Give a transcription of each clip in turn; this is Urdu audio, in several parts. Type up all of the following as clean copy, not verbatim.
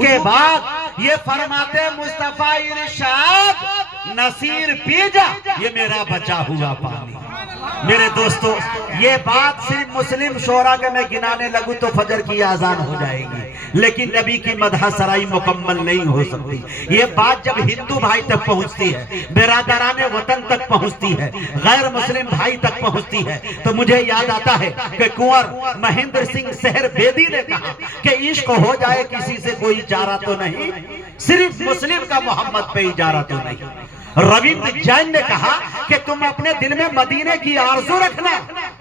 کے بعد یہ فرماتے مصطفیٰ ارشاد نصیر پی جا یہ میرا بچا ہوا پانی۔ میرے دوستو یہ بات صرف مسلم شعراء کے میں گنانے لگوں تو فجر کی آذان ہو جائے گی، لیکن نبی کی مدح سرائی مکمل نہیں ہو سکتی۔ یہ بات جب ہندو بھائی تک پہنچتی ہے، برادران وطن تک پہنچتی ہے، غیر مسلم بھائی تک پہنچتی ہے، تو مجھے یاد آتا ہے کہ کنور مہندر سنگھ سہر بیدی نے کہا کہ عشق ہو جائے کسی سے کوئی چارہ تو نہیں، صرف مسلم کا محمد پہ اجارہ تو نہیں۔ رویندر جین نے کہا کہ تم اپنے دل میں مدینے کی آرزو رکھنا،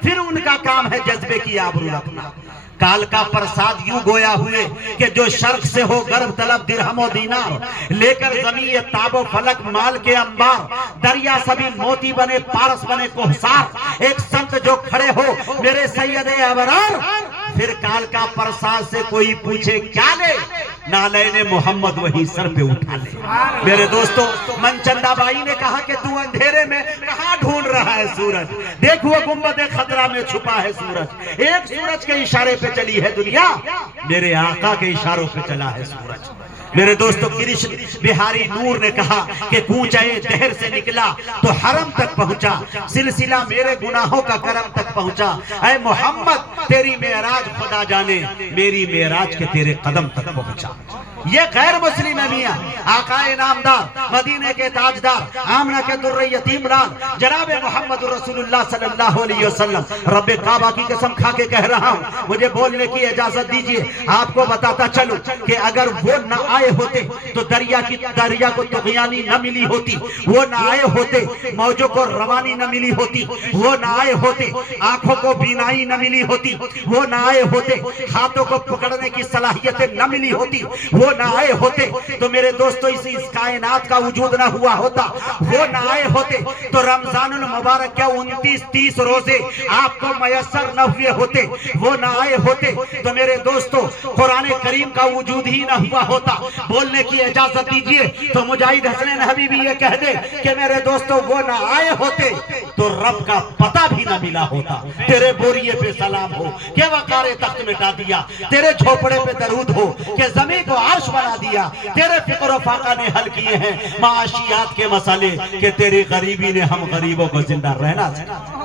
پھر ان کا کام ہے جذبے کی آبرو رکھنا۔ کال کا پرساد یوں گویا ہوئے کہ جو شرق سے ہو غرب طلب درہم و دینار، لے کر زمین یہ تاب و فلک مال کے انبار، دریا سبھی موتی بنے پارس بنے کوہسار، ایک سنت جو کھڑے ہو میرے سید ابرار، پھر کال کا پرساد سے کوئی پوچھے کیا لے، نالین محمد وہی سر پہ اٹھا لے۔ میرے دوستو منچندہ بائی نے کہا کہ تو اندھیرے میں کہاں ڈھونڈ رہا ہے سورج، دیکھ وہ گنبد خضرا میں چھپا ہے سورج، ایک سورج کے اشارے پہ چلی ہے دنیا، میرے آقا کے اشاروں پہ چلا ہے سورج۔ میرے دوستو کرشن بہاری نور نے کہا کہ کوچے دہر سے نکلا تو حرم تک پہنچا، سلسلہ میرے گناہوں کا کرم تک پہنچا، اے محمد تیری معراج خدا جانے، میری معراج کے تیرے قدم تک پہنچا۔ یہ غیر مسلم ہے میاں، آقا نامدار، مدینے کے تاجدار، آمنہ کے در یتیم لال، جناب محمد رسول اللہ صلی اللہ علیہ وسلم۔ رب کعبہ کی قسم کھا کے کہہ رہا ہوں، مجھے بولنے کی اجازت دیجئے، آپ کو بتاتا چلوں کہ اگر وہ نہ آئے ہوتے تو دریا کو طغیانی نہ ملی ہوتی، وہ نہ آئے ہوتے موجوں کو روانی نہ ملی ہوتی، وہ نہ آئے ہوتے آنکھوں کو بینائی نہ ملی ہوتی، وہ نہ آئے ہوتے ہاتھوں کو پکڑنے کی صلاحیتیں نہ ملی ہوتی، وہ نہ آئے ہوتے تو میرے دوستو اس کائنات کا وجود نہ ہوا ہوتا، وہ نہ آئے ہوتے تو رمضان المبارک کے 29-30 روزے آپ کو میسر نہ ہوئے ہوتے، وہ نہ آئے ہوتے تو میرے دوستو قرآن کریم کا وجود ہی نہ ہوا ہوتا۔ بولنے کی اجازت دیجئے تو مجاہد حسنین حبیبی یہ کہہ دے کہ میرے دوستو وہ نہ آئے ہوتے تو رب کا پتہ بھی نہ ملا ہوتا۔ تیرے بوریے پہ سلام ہو کہ وقار تخت مٹا دیا، تیرے جھوپڑے پہ درود ہو کہ زمین کو عرش بنا دیا، تیرے فقر و فاقہ نے حل کیے ہیں معاشیات کے مسئلے کہ تیری غریبی نے ہم غریبوں کو زندہ رہنا سکھایا۔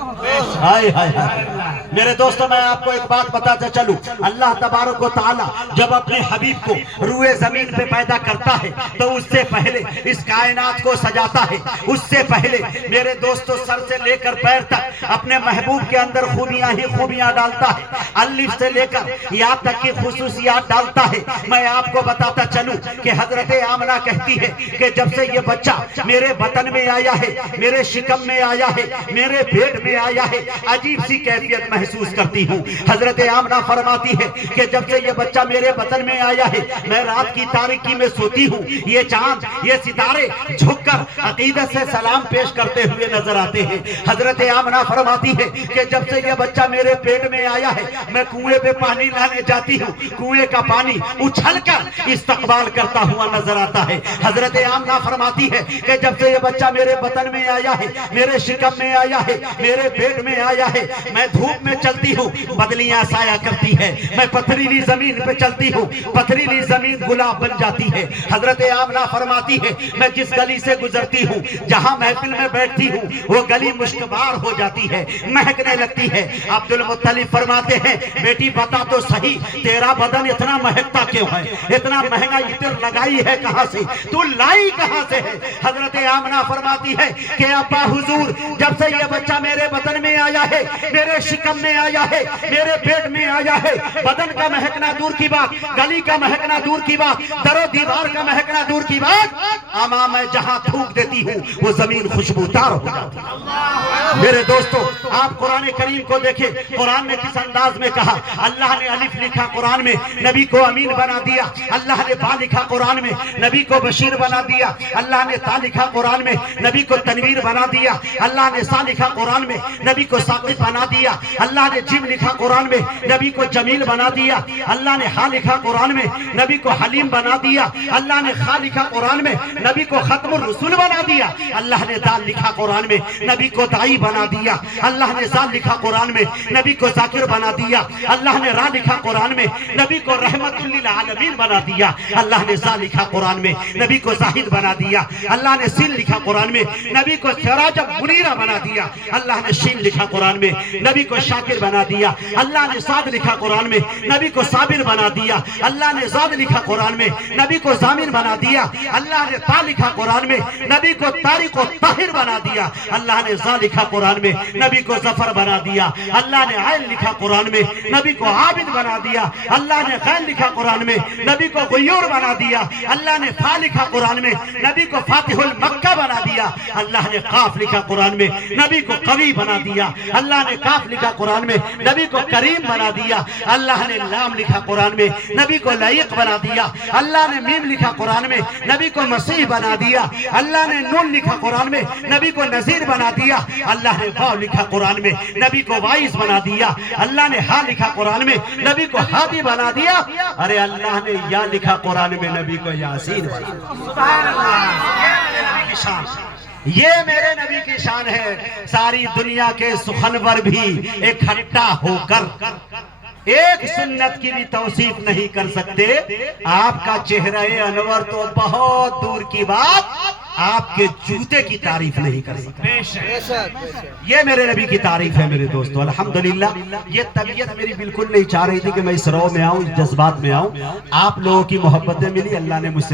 ہائے ہائے ہائے میرے دوستو میں آپ کو ایک بات بتاتا چلوں، اللہ تبارک و تعالی جب اپنے حبیب کو روئے زمین پہ پیدا کرتا ہے تو اس سے پہلے اس کائنات کو سجاتا ہے، اس سے پہلے میرے دوستو سر سے لے کر پیر تک اپنے محبوب کے اندر خوبیاں ہی خوبیاں ڈالتا ہے، الف سے لے کر یا تک کی خصوصیات ڈالتا ہے۔ میں آپ کو بتاتا چلوں کہ حضرت آمنہ کہتی ہے کہ جب سے یہ بچہ میرے بطن میں آیا ہے، میرے شکم میں آیا ہے، میرے پیٹ میں آیا ہے، عجیب سی کیفیت محسوس کرتی ہوں۔ حضرت آمنہ فرماتی ہے کہ جب سے یہ بچہ میرے بطن میں آیا ہے میں رات کی تاریکی میں سوتی ہوں، یہ چاند یہ ستارے جھک کر عقیدت سے سلام پیش کرتے ہوئے نظر آتے ہیں۔ حضرت آمنہ فرماتی ہے کہ جب سے یہ بچہ میرے پیٹ میں آیا ہے میں کنویں پہ پانی لانے جاتی ہوں، کنویں کا پانی اچھل کر استقبال کرتا ہوا نظر آتا ہے۔ حضرت آمنہ فرماتی ہے کہ جب سے یہ بچہ میرے بطن میں آیا ہے، میرے شکم میں آیا ہے، میرے پیٹ میں آیا ہے، میں دھوپ میں چلتی ہوں بدلیاں سایہ کرتی ہے، میں پتھریلی زمین پہ چلتی ہوں پتھریلی زمین گلاب بن جاتی ہے۔ حضرت آمنہ فرماتی ہے میں جس گلی سے گزرتی ہوں جہاں محفل میں بیٹھتی ہوں وہ گلی مشکبار ہو جاتی ہے، مہکنے لگتی ہے۔ عبد المطلب فرماتے ہیں بیٹی بتا تو صحیح تیرا بدن اتنا مہکتا کیوں ہے، اتنا مہنگا عطر لگائی ہے کہاں سے، تو لائی کہاں سے ہے؟ حضرت آمنہ فرماتی ہے کہ ابا حضور جب سے یہ بچہ میرے بدن میں آیا ہے، میرے شکم میں آیا ہے، میرے پیٹ میں آیا ہے، بدن کا مہکنا دور کی بات، گلی کا مہکنا دور کی بات، در و دیوار کا مہکنا دور کی بات، اما میں جہاں تھوک دیتی ہوں وہ زمین خوشبودار ہو جاتی ہے۔ میرے دوستو آپ قرآن کریم کو دیکھیں، قرآن نے کس انداز میں کہا، اللہ نے الف لکھا قرآن میں نبی کو امین بنا دیا، اللہ نے با لکھا قرآن میں نبی کو بشیر بنا دیا، اللہ نے تا لکھا قرآن میں نبی کو تنویر بنا دیا، اللہ نے سا لکھا قرآن میں نبی کو ثاقب بنا دیا، اللہ اللہ نے جم لکھا قرآن میں، نبی کو جمیل بنا دیا۔ اللہ نے ہا لکھا قرآن میں، نبی کو حلیم بنا دیا۔ اللہ نے خا لکھا قرآن میں، نبی کو ختم الرسول بنا دیا۔ اللہ نے دال لکھا قرآن میں، نبی کو دائی بنا دیا۔ اللہ نے زال لکھا قرآن میں، نبی کو ذاکر بنا دیا۔ اللہ نے را لکھا قرآن میں، نبی کو رحمت للعالمین بنا دیا۔ اللہ نے زا لکھا قرآن میں، نبی کو زاہد بنا دیا۔ اللہ نے سین لکھا قرآن میں، نبی کو سراج منیرہ بنا دیا۔ اللہ نے شین لکھا قرآن میں، نبی کو شاکر بنا دیا۔ اللہ نے صاد لکھا قرآن میں، نبی کو صابر بنا دیا۔ اللہ نے زاد لکھا قرآن میں، نبی کو ضامن بنا دیا۔ اللہ نے تا لکھا قرآن میں، نبی کو طارق و طاہر بنا دیا۔ اللہ نے زا لکھا قرآن میں، نبی کو ظفر بنا دیا۔ اللہ نے عین لکھا قرآن میں، نبی کو عابد بنا دیا۔ اللہ نے غین لکھا قرآن میں، نبی کو غیور بنا دیا۔ اللہ نے فا لکھا قرآن میں، نبی کو فاتح المکہ بنا دیا۔ اللہ نے قاف لکھا قرآن میں، نبی کو قوی بنا دیا۔ اللہ نے کاف لکھا قرآن میں، نبی کو کریم بنا دیا۔ اللہ نے لام لکھا قرآن میں، نبی کو لائق بنا دیا۔ اللہ نے میم لکھا قرآن میں، نبی کو مسیح بنا دیا۔ اللہ نے نون لکھا قرآن میں، نبی کو نذیر بنا دیا۔ اللہ نے واو لکھا قرآن میں، نبی کو وائز بنا دیا۔ اللہ نے ہا لکھا قرآن میں، نبی کو ہادی بنا دیا۔ ارے اللہ نے یا لکھا قرآن میں، نبی کو یاسین بنا دیا۔ سبحان اللہ، یہ میرے نبی کی شان ہے۔ ساری دنیا کے سخنور بھی اکٹھا ہو کر ایک سنت کی بھی توصیف نہیں کر سکتے۔ آپ کا چہرہ انور تو بہت دور کی بات، آپ کے جوتے کی تعریف نہیں کر سکتے۔ یہ میرے نبی کی تعریف ہے میرے دوستو۔ الحمدللہ یہ طبیعت میری بالکل نہیں چاہ رہی تھی کہ میں اس رو میں آؤں، اس جذبات میں آؤں۔ آپ لوگوں کی محبتیں ملی، اللہ نے مجھ سے